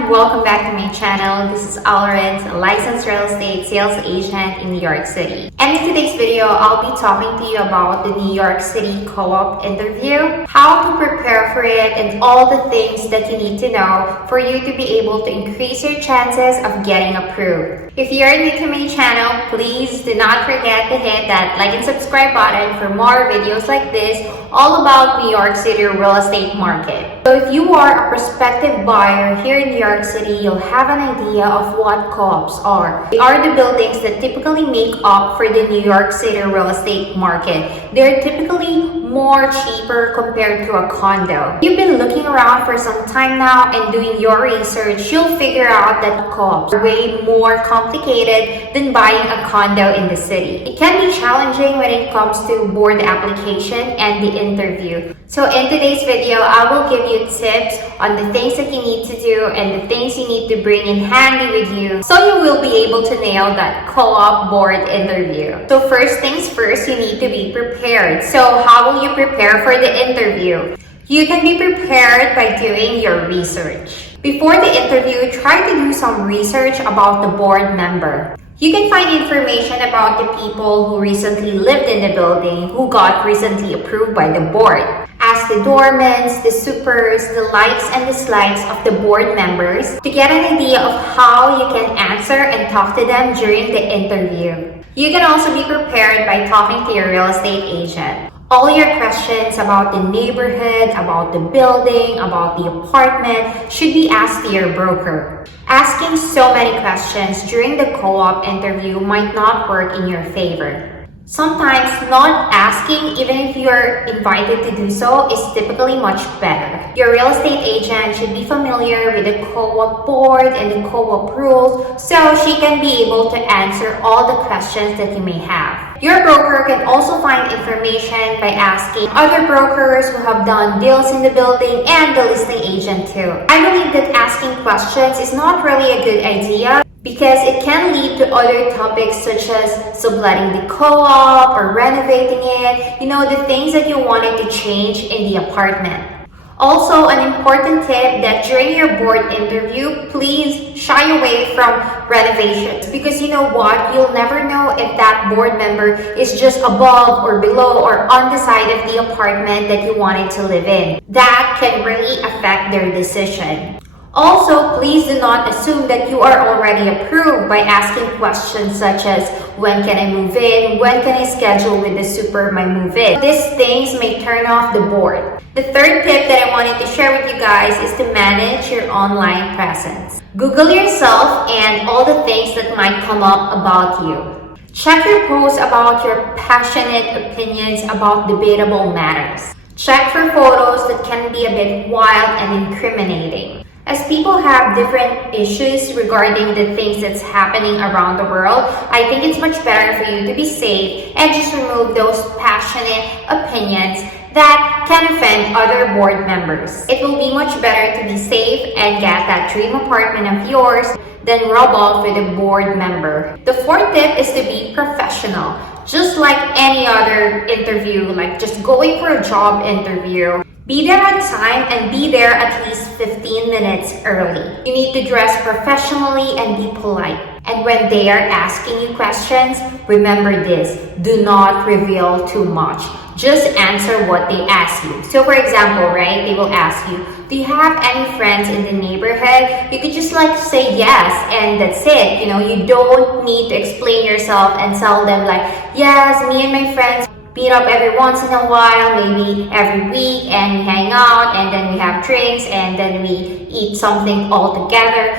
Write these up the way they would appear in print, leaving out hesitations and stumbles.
everyone, welcome back to my channel. This is Alrence, a licensed real estate sales agent in New York City. And in today's video, I'll be talking to you about the New York City Co-op interview, how to prepare for it, and all the things that you need to know for you to be able to increase your chances of getting approved. If you're new to my channel, please do not forget to hit that like and subscribe button for more videos like this all about New York City real estate market. So if you are a prospective buyer here in New York City, you'll have an idea of what co-ops are. They are the buildings that typically make up for the New York City real estate market. They're typically more cheaper compared to a condo. If you've been looking around for some time now and doing your research, you'll figure out that co-ops are way more complicated than buying a condo in the city. It can be challenging when it comes to board the application and the interview. So in today's video, I will give you tips on the things that you need to do and the things you need to bring in handy with you so you will be able to nail that co-op board interview. So first things first, you need to be prepared. So how will you prepare for the interview? You can be prepared by doing your research. Before the interview, try to do some research about the board member. You can find information about the people who recently lived in the building, who got recently approved by the board. Ask the doormans, the supers, the likes and dislikes of the board members to get an idea of how you can answer and talk to them during the interview. You can also be prepared by talking to your real estate agent. All your questions about the neighborhood, about the building, about the apartment should be asked to your broker. Asking so many questions during the co-op interview might not work in your favor. Sometimes not asking, even if you're invited to do so, is typically much better. Your real estate agent should be familiar with the co-op board and the co-op rules so she can be able to answer all the questions that you may have. Your broker can also find information by asking other brokers who have done deals in the building and the listing agent too. I believe that asking questions is not really a good idea because it can lead to other topics such as subletting the co-op or renovating it, the things that you wanted to change in the apartment. Also, an important tip that during your board interview, please shy away from renovations because you know what? You'll never know if that board member is just above or below or on the side of the apartment that you wanted to live in. That can really affect their decision. Also, please do not assume that you are already approved by asking questions such as, when can I move in? When can I schedule with the super my move in? These things may turn off the board. The third tip that I wanted to share with you guys is to manage your online presence. Google yourself and all the things that might come up about you. Check your posts about your passionate opinions about debatable matters. Check for photos that can be a bit wild and incriminating. As people have different issues regarding the things that's happening around the world, I think it's much better for you to be safe and just remove those passionate opinions that can offend other board members. It will be much better to be safe and get that dream apartment of yours than rub off with a board member. The fourth tip is to be professional. Just like any other interview, like just going for a job interview, be there on time and be there at least 15 minutes early. You need to dress professionally and be polite. And when they are asking you questions, remember this, do not reveal too much. Just answer what they ask you. So for example, right, they will ask you, do you have any friends in the neighborhood? You could just say yes and that's it. You don't need to explain yourself and tell them yes, me and my friends meet up every once in a while, maybe every week, and we hang out and then we have drinks and then we eat something all together.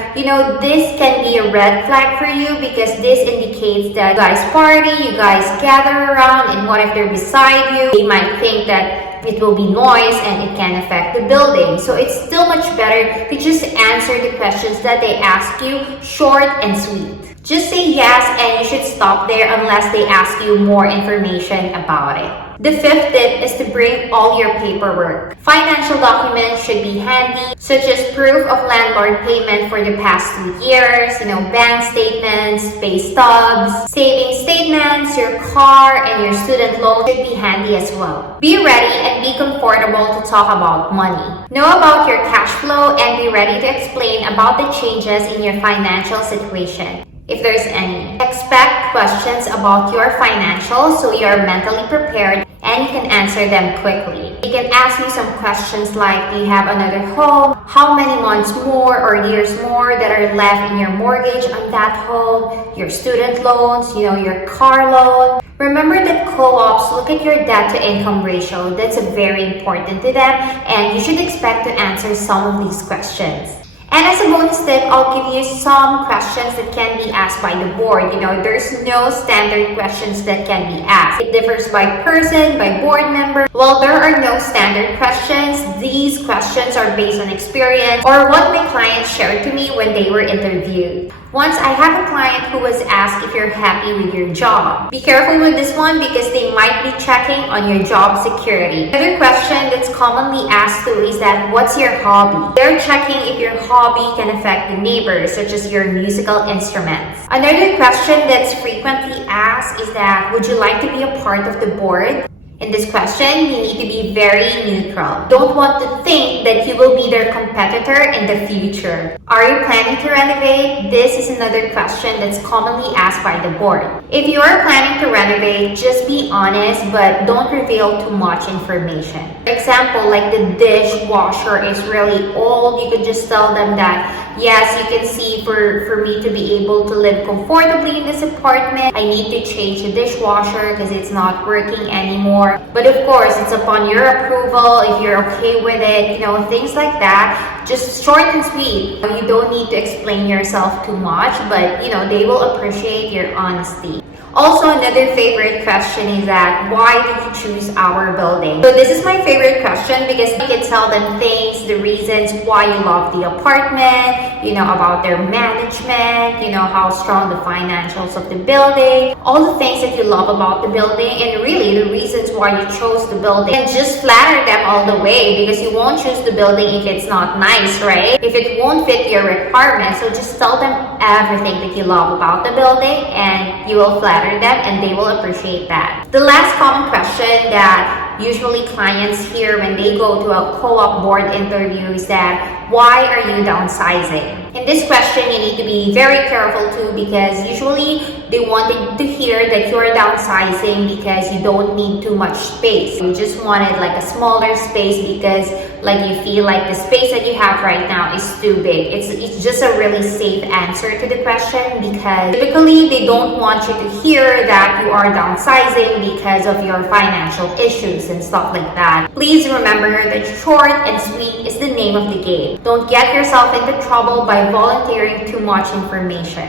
This can be a red flag for you because this indicates that you guys party, you guys gather around, and what if they're beside you? They might think that it will be noise and it can affect the building. So it's still much better to just answer the questions that they ask you short and sweet. Just say yes and you should stop there unless they ask you more information about it. The fifth tip is to bring all your paperwork. Financial documents should be handy, such as proof of landlord payment for the past 2 years, bank statements, pay stubs, saving statements, your car, and your student loan should be handy as well. Be ready and be comfortable to talk about money. Know about your cash flow and be ready to explain about the changes in your financial situation, if there's any. Expect questions about your financials so you are mentally prepared and you can answer them quickly. You can ask me some questions like, do you have another home? How many months more or years more that are left in your mortgage on that home? Your student loans, your car loan. Remember that co-ops look at your debt to income ratio. That's very important to them, and you should expect to answer some of these questions. And as a bonus tip, I'll give you some questions that can be asked by the board. There's no standard questions that can be asked. It differs by person, by board member. While there are no standard questions, these questions are based on experience or what my clients shared to me when they were interviewed. Once I have a client who was asked if you're happy with your job. Be careful with this one because they might be checking on your job security. Another question that's commonly asked too is that, what's your hobby? They're checking if your hobby can affect the neighbors, such as your musical instruments. Another question that's frequently asked is that, would you like to be a part of the board? In this question, you need to be very neutral. Don't want to think that you will be their competitor in the future. Are you planning to renovate? This is another question that's commonly asked by the board. If you are planning to renovate, just be honest, but don't reveal too much information. For example, like the dishwasher is really old, you could just tell them that, yes, you can see for me to be able to live comfortably in this apartment, I need to change the dishwasher because it's not working anymore. But of course, it's upon your approval, if you're okay with it, things like that. Just short and sweet. You don't need to explain yourself too much, but they will appreciate your honesty. Also, another favorite question is that, why did you choose our building? So this is my favorite question because you can tell them things, the reasons why you love the apartment, about their management, how strong the financials of the building, all the things that you love about the building, and really the reasons why you chose the building. And just flatter them all the way because you won't choose the building if it's not nice, right? If it won't fit your requirements. So just tell them everything that you love about the building and you will flatter them and they will appreciate that. The last common question that usually clients hear when they go to a co-op board interview is that, why are you downsizing? In this question, you need to be very careful too because usually they wanted to hear that you're downsizing because you don't need too much space. You just wanted like a smaller space because you feel like the space that you have right now is too big. It's just a really safe answer to the question because typically they don't want you to hear that you are downsizing because of your financial issues and stuff like that. Please remember that short and sweet is the name of the game. Don't get yourself into trouble by volunteering too much information.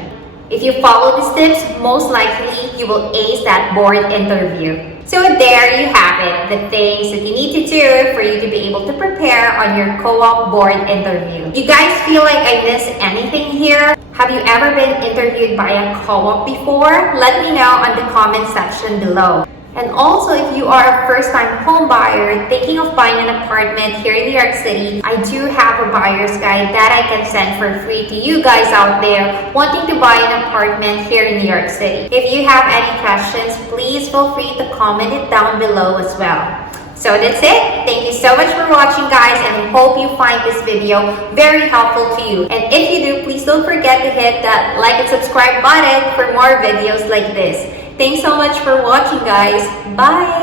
If you follow these tips, most likely you will ace that board interview. So there you have it, the things that you need to do for you to be able to prepare on your co-op board interview. You guys feel like I missed anything here? Have you ever been interviewed by a co-op before? Let me know on the comment section below. And also, if you are a first-time home buyer thinking of buying an apartment here in New York City, I do have a buyer's guide that I can send for free to you guys out there wanting to buy an apartment here in New York City. If you have any questions, please feel free to comment it down below as well. So that's it. Thank you so much for watching, guys, and I hope you find this video very helpful to you. And if you do, please don't forget to hit that like and subscribe button for more videos like this. Thanks so much for watching, guys. Bye!